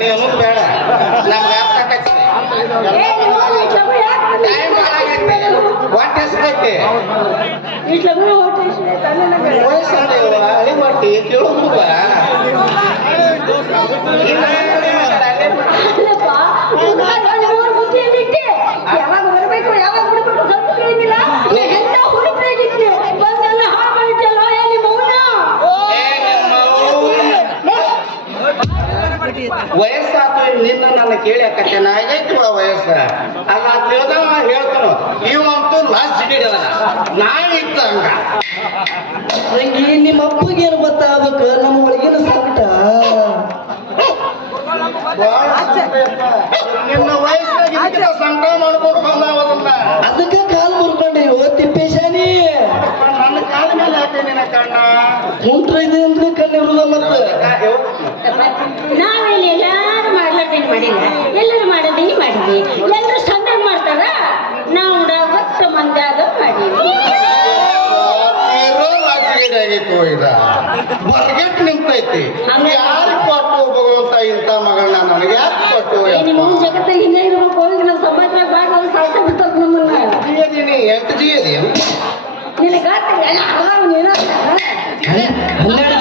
ನೀವು ಬೇಡ. ನಮ್ಗೆ ಅರ್ಥ ಟೈಮ್ ಹೊಟ್ಟೆಸ್ಬೇಕು ವಯಸ್ಸಾದ ಹಳಿ ಮಾಡ್ತೀವಿ ಕೇಳೋದಿಲ್ಲ ನಿನ್ನ ನನ್ನ ಕೇಳ್ಯಾಕತ್ತೆ ನಾ ಆಗೈತಿ ವಯಸ್ಸ? ಅಲ್ಲ ತಿಳಿದವ ಹೇಳ್ತಾನು ಇವಂತೂ ಲಾಸ್ಟ್ ಸಿಟಿಗೆ ನಾ ಇತ್ತ ಹಂಗ. ತಂಗಿ ನಿಮ್ಮ ಅಪ್ಪಗೇನು ಗೊತ್ತಾಗಬೇಕು ನಮ್ಮ ಒಳಗಿನ ಸಂಕಟ. ನಿನ್ನ ವಯಸ್ಸಿನಾಗ ಸಂಕಟ ಮಾಡ್ಕೊಂಡು ಬಂದಾವದನ್ನ ಅದಕ್ಕೆ ಕಾಲ್ ಮುರ್ಕೊಂಡಿ ಓ ತಿಪ್ಪೇಶಾನಿ. ನನ್ನ ಕಾಲ ಮೇಲೆ ಹಾಕಿ ನಿನ್ನ ಕಣ್ಣ. ಕುಂತ್ರ ಇದೆ ಅಂದ್ರೆ ಕಣ್ಣಿರುದ ಮತ್ತೆ? ಆಗಿತ್ತು ಇದ ಬರ್ಗೆಟ್ ನಿಂತೈತಿ. ಯಾರು ಕೊಟ್ಟು ಭಗವಂತ ಇಂತ ಮಗಳನ್ನ ನನಗೆ ಯಾರು ಕೊಟ್ಟು ಇರ್ಬೇಕು ಹೋಗಿ ನಾವು ಸಮಾಜದಾಗ ನಮ್ಮನ್ನ ಜಿಯದೀನಿ ಎಂಟು ಜಿಯದಿ ನಿನಗೆ ಹನ್ನೆರಡು ಜನ